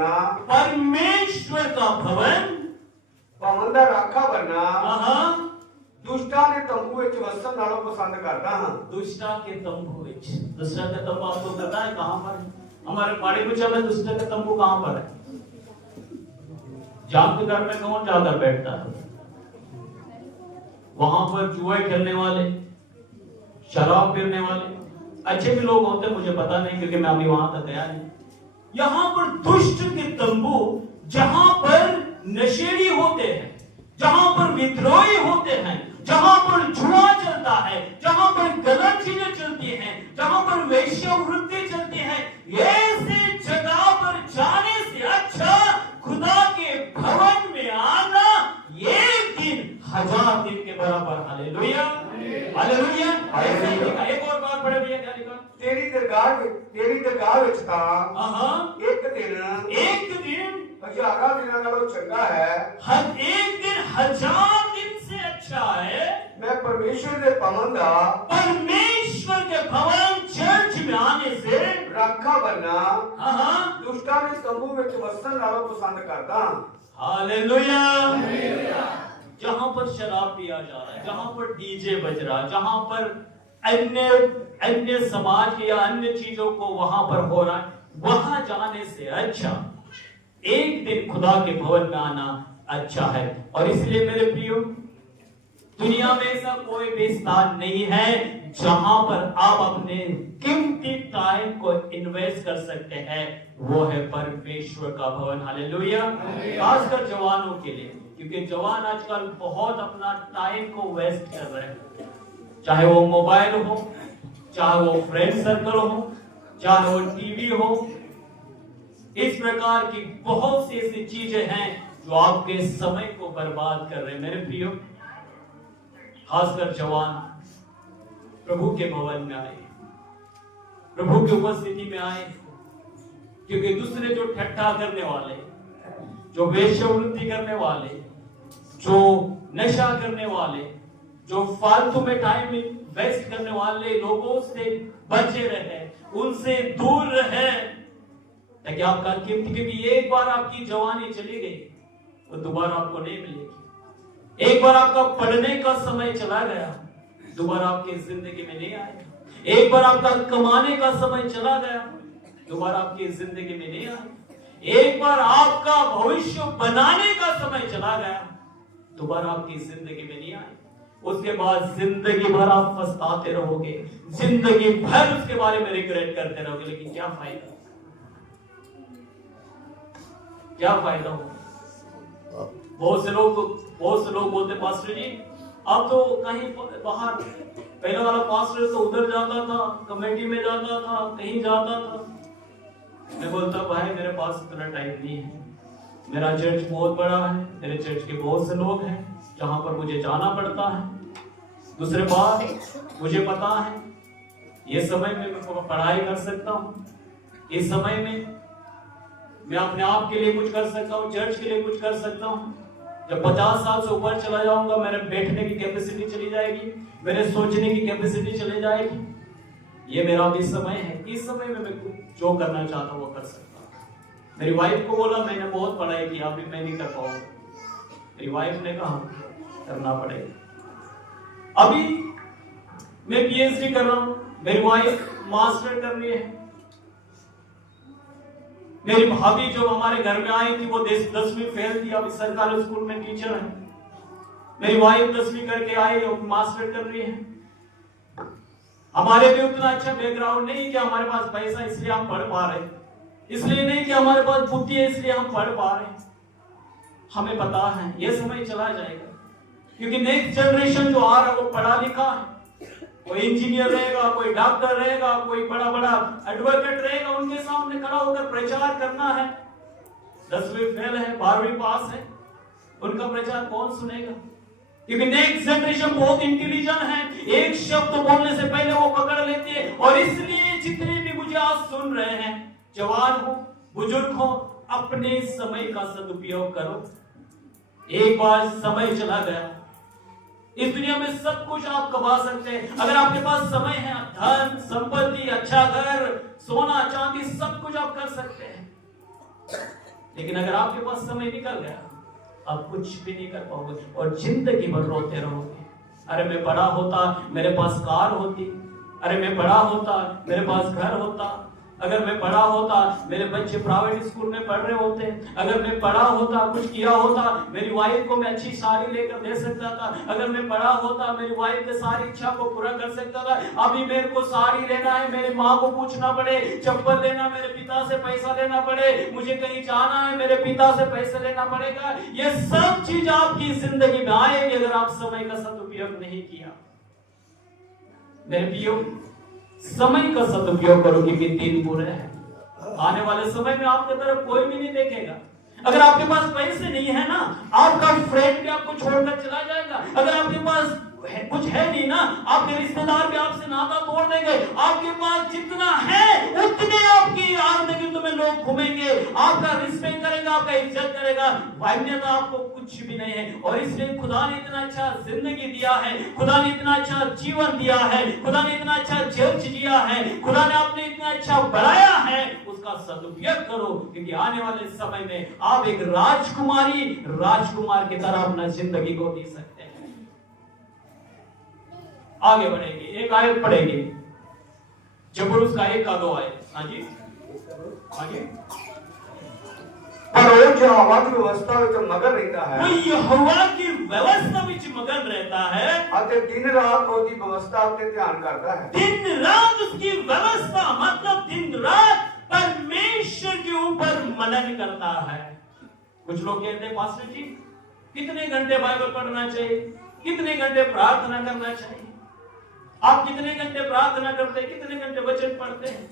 बनना, परमेश्वर का भवन भवन दा राखा बनना, दुष्टा दुष्टा के तंबू विच वसन नालों पसंद करता हां। दुष्टा के तंबू विच, दुष्टा का तंबू आपको पता है कहां पर है? हमारे पाड़े पूछा में दुष्टा का तंबू कहां पर है? जाग के घर में कौन जाकर बैठता है? वहां पर जुए खेलने वाले, शराब पीने वाले, अच्छे भी लोग होते मुझे पता नहीं क्योंकि मैं अभी वहां तक गया नहीं। यहां पर दुष्ट के तंबू, जहां पर नशेड़ी होते हैं, जहां पर विद्रोही होते हैं, जहां पर जुआ चलता है, जहां पर गलत चीजें चलती हैं, जहां पर वेश्यावृत्ति चलती है, ऐसे जगह पर जाने से अच्छा खुदा के भवन में आना एक दिन 1000 दिन के बराबर। Hallelujah, hallelujah. एक और बात पढ़े भैया, क्या लिखा? तेरी दरगाह विच तां एक दिन हजारां दिनां नालों चंगा है, हर एक दिन 1000 दिन से अच्छा है। मैं परमेश्वर के भवन दा, परमेश्वर के भवन चर्च में आने से राखा बनना, दुष्टा के तंबू विच वसन नालों पसंद करता हां। हालेलुया। जहां पर शराब पिया जा रहा है, जहां पर डीजे बज रहा है, जहां पर अन्य समाज या अन्य चीजों को वहां पर हो रहा है, वहां जाने से अच्छा एक दिन खुदा के भवन में आना अच्छा है। और इसलिए मेरे प्रियो, दुनिया में ऐसा कोई भी स्थान नहीं है जहां पर आप अपने कीमती टाइम को इन्वेस्ट कर सकते हैं, वो है परमेश्वर का भवन। हालेलुया। खासकर जवानों के लिए, क्योंकि जवान आजकल बहुत अपना टाइम को वेस्ट कर रहे हैं, चाहे वो मोबाइल हो, चाहे वो फ्रेंड सर्कल हो, चाहे वो टीवी हो। इस प्रकार की बहुत सी ऐसी चीजें हैं जो आपके समय को बर्बाद कर रहे हैं। मेरे प्रियो, खासकर जवान प्रभु के भवन में आए, प्रभु की उपस्थिति में आए, क्योंकि दूसरे जो ठट्ठा करने वाले, जो वेश्यावृत्ति करने वाले, जो नशा करने वाले, जो फालतू में टाइम वेस्ट करने वाले लोगों से बचे रहे, उनसे दूर रहे, ताकि आपका कीमती, क्योंकि एक बार आपकी जवानी चली गई वो दोबारा आपको नहीं मिलेगी। एक बार आपका पढ़ने का समय चला गया, दोबारा आपकी जिंदगी में नहीं आएगा। एक बार आपका कमाने का समय चला गया, दोबारा आपकी जिंदगी में नहीं आएगा। एक बार आपका भविष्य बनाने का समय चला गया, दोबारा आपकी जिंदगी में नहीं आएगा। उसके बाद जिंदगी भर आप पछताते रहोगे, जिंदगी भर उसके बारे में रिग्रेट करते रहोगे, लेकिन क्या फायदा, क्या फायदा हो। बहुत से लोग बोलते पास्टर जी अब तो कहीं बाहर, पहले वाला पास्टर तो उधर जाता था, कमेटी में जाता था, कहीं जाता था। मैं बोलता भाई मेरे पास इतना टाइम नहीं है, मेरा चर्च बहुत बड़ा है, मेरे चर्च के बहुत से लोग हैं जहां पर मुझे जाना पड़ता है। दूसरे बात, मुझे पता है ये समय में मैं पढ़ाई कर सकता हूँ, इस समय में मैं अपने आप के लिए कुछ कर सकता हूँ, चर्च के लिए कुछ कर सकता हूँ। जब 50 साल से ऊपर चला जाऊंगा, मेरे बैठने की कैपेसिटी चली जाएगी, मेरे सोचने की कैपेसिटी चली जाएगी। ये मेरा भी समय है, इस समय में मैं जो करना चाहता हूँ वो कर सकता हूँ। मेरी वाइफ को बोला मैंने बहुत पढ़ाई की, अभी मैं नहीं कर पाऊंगा। मेरी वाइफ ने कहा करना पड़ेगा। अभी मैं पीएचडी कर रहा हूं, मेरी वाइफ मास्टर कर रही है। मेरी भाभी जो हमारे घर में आई थी वो 10वीं फेल थी, अभी सरकारी स्कूल में टीचर है। मेरी वाइफ 10वीं करके आई और मास्टर कर रही है। हमारे भी उतना अच्छा बैकग्राउंड नहीं कि हमारे पास पैसा इसलिए हम पढ़ पा रहे, इसलिए नहीं कि हमारे पास बुद्धि है इसलिए हम पढ़ पा रहे। हमें पता है ये समय चला जाएगा, क्योंकि नेक्स्ट जनरेशन जो आ रहा है वो पढ़ा लिखा है, कोई इंजीनियर रहेगा, कोई डॉक्टर रहेगा, कोई बड़ा बड़ा एडवोकेट रहेगा, उनके सामने खड़ा होकर प्रचार करना है। 10वीं फेल है, 12वीं पास है, उनका प्रचार कौन सुनेगा? क्योंकि नेक्स्ट जनरेशन बहुत इंटेलिजेंट है, एक शब्द बोलने से पहले वो पकड़ लेती है। और इसलिए जितने भी मुझे आज सुन रहे हैं, जवान हो, बुजुर्ग हो, अपने समय का सदुपयोग करो। एक बार समय चला गया, इस दुनिया में सब कुछ आप कमा सकते हैं अगर आपके पास समय है। धन संपत्ति, अच्छा घर, सोना चांदी, सब कुछ आप कर सकते हैं। लेकिन अगर आपके पास समय निकल गया, आप कुछ भी नहीं कर पाओगे और जिंदगी भर रोते रहोगे। अरे मैं बड़ा होता, मेरे पास कार होती, अरे मैं बड़ा होता, मेरे पास घर होता, अगर मैं बड़ा होता, मेरे बच्चे प्राइवेट स्कूल में पढ़ रहे होते, अगर मैं बड़ा होता, कुछ किया होता, मेरी वाइफ को मैं अच्छी साड़ी लेकर दे सकता था, अगर मैं बड़ा होता, मेरी वाइफ के सारी इच्छा को पूरा कर सकता था। अभी मेरे को साड़ी लेना है, मेरी माँ को पूछना पड़े, चप्पल लेना, मेरे पिता से पैसा लेना पड़े, मुझे कहीं जाना है, मेरे पिता से पैसे लेना पड़ेगा। ये सब चीज आपकी जिंदगी में आएगी अगर आप समय का सदुपयोग नहीं किया। मेरे प्रियो, समय का सदुपयोग करो क्योंकि दिन बुरे हैं। आने वाले समय में आपके तरफ कोई भी नहीं देखेगा। अगर आपके पास पैसे नहीं है ना, आपका फ्रेंड भी आपको छोड़कर चला जाएगा। अगर आपके पास कुछ है नहीं ना, आपके रिश्तेदार भी आपसे नाता तोड़ देंगे। आपके पास जितना है उतने आपकी जिंदगी में लोग घूमेंगे, आपका रिस्पेक्ट करेगा, आपका इज्जत करेगा। मान्यता आपको कुछ भी नहीं है। और इसलिए खुदा ने इतना अच्छा जिंदगी दिया है, खुदा ने इतना अच्छा जीवन दिया है, खुदा ने इतना अच्छा चर्च दिया है, खुदा ने आपने इतना अच्छा बनाया है, उसका सदुपयोग करो क्योंकि आने वाले समय में आप एक राजकुमार की तरह अपना जिंदगी को जी सकते हैं। आगे बढ़ेंगे, एक आयत पढ़ेंगे, जबरूस का 1 का 2 आयत। हाँ जी, आगे। पर वो जो हवा की व्यवस्था विच मगन रहता है, वो यहोवा की व्यवस्था विच मगन रहता है अते दिन रात उसकी व्यवस्था पे ध्यान करता है। दिन रात उसकी व्यवस्था मतलब दिन रात परमेश्वर के ऊपर मनन करता है। कुछ लोग कहते हैं पास्टर जी कितने घंटे बाइबल पढ़ना चाहिए, कितने घंटे प्रार्थना करना चाहिए, आप कितने घंटे प्रार्थना करते हैं, कितने घंटे वचन पढ़ते हैं?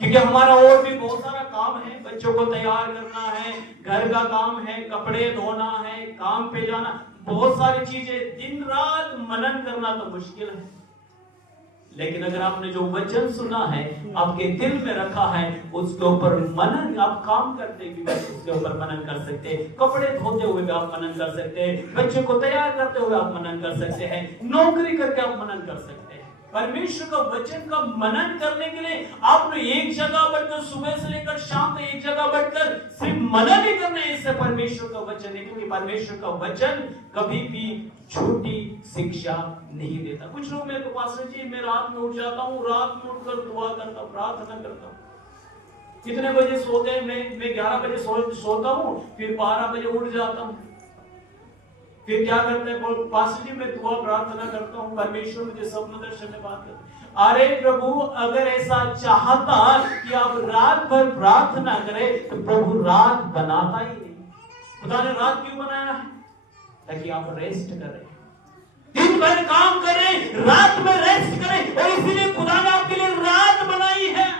क्योंकि हमारा और भी बहुत सारा काम है, बच्चों को तैयार करना है, घर का काम है, कपड़े धोना है, काम पे जाना, बहुत सारी चीजें, दिन रात मनन करना तो मुश्किल है। लेकिन अगर आपने जो वचन सुना है, आपके दिल में रखा है, उसके ऊपर मनन, आप काम करते भी उसके ऊपर मनन कर सकते हैं, कपड़े धोते हुए भी आप मनन कर सकते हैं, बच्चे को तैयार करते हुए आप मनन कर सकते हैं, नौकरी करके आप मनन कर सकते हैं। परमेश्वर का वचन का मनन करने के लिए आपने एक जगह बैठकर सुबह से लेकर शाम तक एक जगह बैठकर सिर्फ मनन ही करना है, इससे परमेश्वर का वचन है। क्योंकि परमेश्वर का वचन कभी भी झूठी शिक्षा नहीं देता। कुछ लोग मेरे को पास्टर जी मैं रात में उठ जाता हूँ, रात में उठकर दुआ करता हूँ, प्रार्थना करता हूँ। कितने बजे सोते हैं? मैं 11 बजे सोता हूँ, फिर 12 बजे उठ जाता हूँ। फिर क्या करते हैं पास्टर जी मैं दुआ प्रार्थना करता हूँ, परमेश्वर मुझे स्वप्न दर्शन में बात करता। अरे प्रभु अगर ऐसा चाहता कि आप रात भर प्रार्थना करें तो प्रभु रात बनाता ही नहीं। खुदा ने रात क्यों बनाया है? ताकि आप रेस्ट करें, दिन भर काम करें, रात में रेस्ट करें। और इसीलिए खुदा ने आपके लिए रात बनाई है।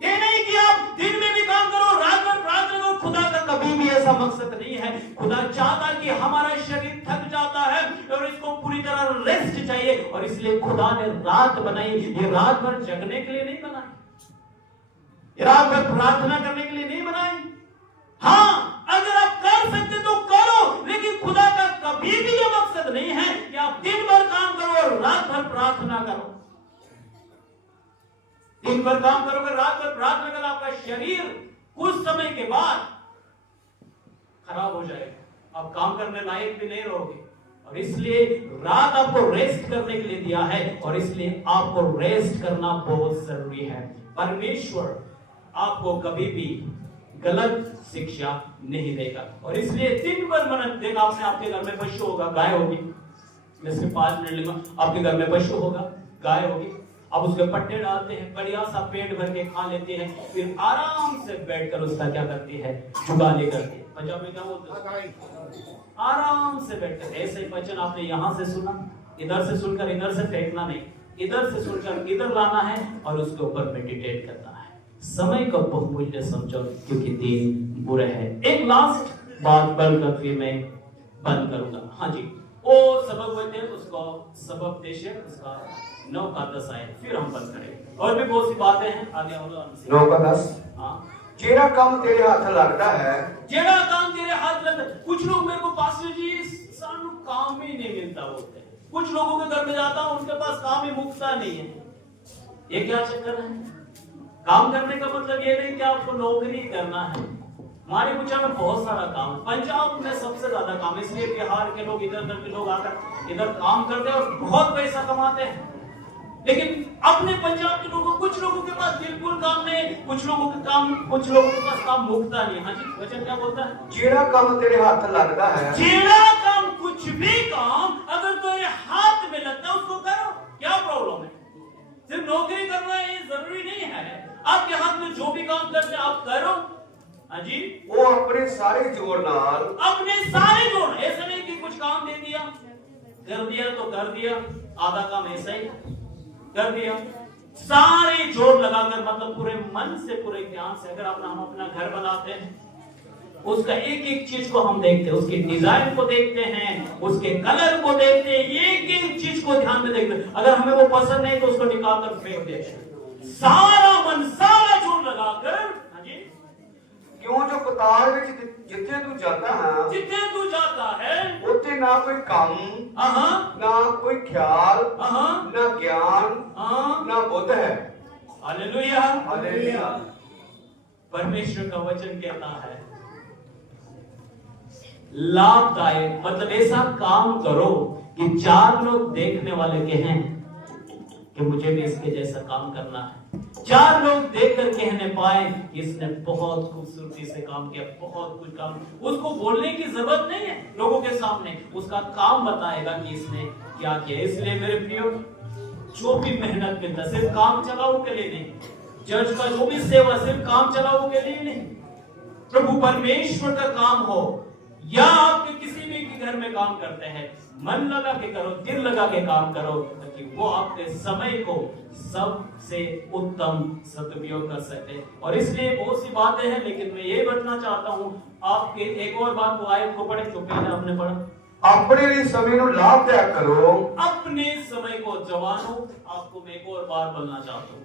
ये नहीं कि आप दिन में भी काम करो, रात में प्रार्थना करो। खुदा का कभी भी ऐसा मकसद नहीं है। खुदा चाहता कि हमारा शरीर थक जाता है और इसको पूरी तरह रेस्ट चाहिए, और इसलिए खुदा ने रात बनाई। ये रात भर जगने के लिए नहीं बनाई, ये रात भर प्रार्थना करने के लिए नहीं बनाई। हाँ, अगर आप कर सकते तो करो, लेकिन खुदा का कभी भी ये मकसद नहीं है कि आप दिन भर काम करो और रात भर प्रार्थना करो। दिन भर काम करोगे, रात भर प्रार्थना करो, आपका शरीर कुछ समय के बाद खराब हो जाएगा, आप काम करने लायक भी नहीं रहोगे। और इसलिए रात आपको रेस्ट करने के लिए दिया है, और इसलिए आपको रेस्ट करना बहुत जरूरी है। परमेश्वर आपको कभी भी गलत शिक्षा नहीं देगा। और इसलिए दिन भर मनन देगा। आपके घर में पशु होगा, गाय होगी, मैं सिर्फ 5 मिनट लूंगा। आपके घर में पशु होगा, गाय होगी, आप उसके पट्टे डालते हैं, बढ़िया सा पेट भर के खा लेते हैं, फिर आराम से बैठकर उसका क्या करती है? जुगाली करती है। पंजाबी में क्या बोलते हैं? आराम से बैठकर। ऐसे ही वचन आपने यहाँ से सुना, इधर से सुनकर इधर से फेंकना नहीं, इधर से सुनकर इधर लाना है और उसके ऊपर मेडिटेट करना है। समय का बहुमूल्य समझो क्योंकि दिन बुरे हैं। एक लास्ट बात बोलकर फिर मैं बंद करूंगा। हाँ जी, वो सबक बोलते हैं, उसको सबक देशे उसका 9 का 10 आए, फिर हम बंद करेंगे। और भी बहुत सी बातें हैं, आगे हम 9 का 10। हाँ, जेड़ा काम तेरे हाथ लगता है, जेड़ा काम तेरे हाथ लगता है। कुछ लोग मेरे को पास्टर जी सानू काम ही नहीं मिलता बोलते हैं। कुछ लोगों के घर में जाता हूं, उनके पास काम ही मुकता नहीं है। ये क्या चक्कर है? काम करने का मतलब ये नहीं कि आपको नौकरी करना है। हमारे गुजरात में बहुत सारा काम है, पंजाब में सबसे ज्यादा काम, इसलिए बिहार के लोग इधर उधर के लोग आकर इधर काम करते हैं और बहुत पैसा कमाते हैं। लेकिन अपने पंजाब के लोगों, कुछ लोगों के पास बिल्कुल काम नहीं, कुछ लोगों के पास काम मुकता नहीं। हाँ जी, वचन क्या बोलता है? जेड़ा काम तेरे हाथ लगता है, जेड़ा काम, कुछ भी काम अगर तो ये हाथ में लगता है उसको करो, क्या प्रॉब्लम है? सिर्फ नौकरी करना ये जरूरी नहीं है, आपके हाथ में जो भी काम करते हैं आप करो। हाँ जी, वो अपने सारे जोर नाल, अपने सारे जोड़, ऐसा नहीं कि कुछ काम दे दिया, कर दिया तो कर दिया, आधा काम ऐसा ही कर दिया, सारे जोर लगाकर, मतलब पूरे मन से, पूरे ज्ञान से। अगर हम अपना घर बनाते हैं, उसका एक एक चीज को हम देखते हैं, उसके डिजाइन को देखते हैं, उसके कलर को देखते हैं, एक एक चीज को ध्यान में देखते हैं। अगर हमें वो पसंद नहीं तो उसको निकाल कर फेंक देते, सारा मन, सारा जोर लगाकर। हाँ जी, क्यों जो कतार विच जिथे तू जाता है, जितने तू जाता है उत्थे ना कोई काम, ना कोई ख्याल, ना ज्ञान, ना बुद्ध है। Hallelujah, hallelujah. परमेश्वर का वचन कहता है लाभदायक, मतलब ऐसा काम करो कि चार लोग देखने वाले के हैं कि मुझे भी इसके जैसा काम करना है। चार लोग देखकर कहने पाए कि इसने बहुत खूबसूरती से काम किया, बहुत कुछ काम। उसको बोलने की जरूरत नहीं है लोगों के सामने, उसका काम बताएगा कि इसने क्या किया। इसलिए मेरे प्रियो, जो भी मेहनत मिलता सिर्फ काम चलाओ के लिए नहीं, चर्च का जो भी सेवा सिर्फ काम चलाओ के लिए नहीं, प्रभु परमेश्वर का काम हो या आपके किसी भी के घर में काम करते हैं, मन लगा के करो, दिल लगा के काम करो, ताकि वो आपके समय को सबसे उत्तम सदुपयोग कर सके। और इसलिए बहुत सी बातें हैं, लेकिन मैं ये बताना चाहता हूँ आपके एक और बात, वो आयत को पढ़े जो पहले हमने पढ़ा। अपने लिए समय नु लाभदायक करो। अपने समय को, जवानों, आपको मैं एक और बार बोलना चाहता हूँ,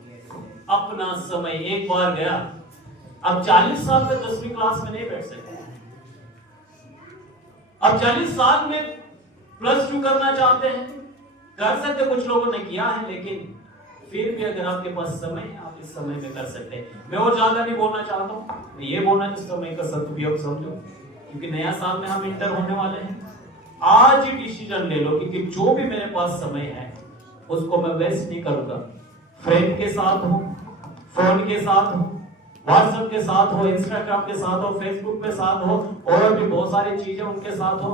अपना समय एक बार गया, अब 40 साल में 10वीं क्लास में नहीं बैठ सकते, अब 40 साल में +2 करना चाहते हैं, कर सकते, कुछ लोगों ने किया है, लेकिन फिर भी अगर आपके पास समय है, आप इस समय में कर सकते हैं। मैं और ज्यादा नहीं बोलना चाहता हूँ, मैं ये बोलना इस समय का सदुपयोग समझो, क्योंकि नया साल में हम इंटर होने वाले हैं। आज ही डिसीजन ले लो कि जो भी मेरे पास समय है उसको मैं वेस्ट नहीं करूंगा। फ्रेंड के साथ हो, फोन के साथ हो, व्हाट्सएप के साथ हो, इंस्टाग्राम के साथ हो, फेसबुक के साथ हो, और भी बहुत सारी चीजें उनके साथ हो,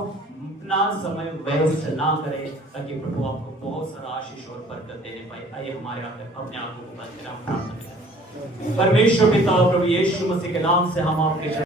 अपना समय वेस्ट ना करें, ताकि प्रभु आपको बहुत सारा आशीष और बरकत देने पाए। आइए हमारे अपने आप को बंद करें, प्रार्थना करें। परमेश्वर पिता प्रभु यीशु मसीह के नाम से हम आपके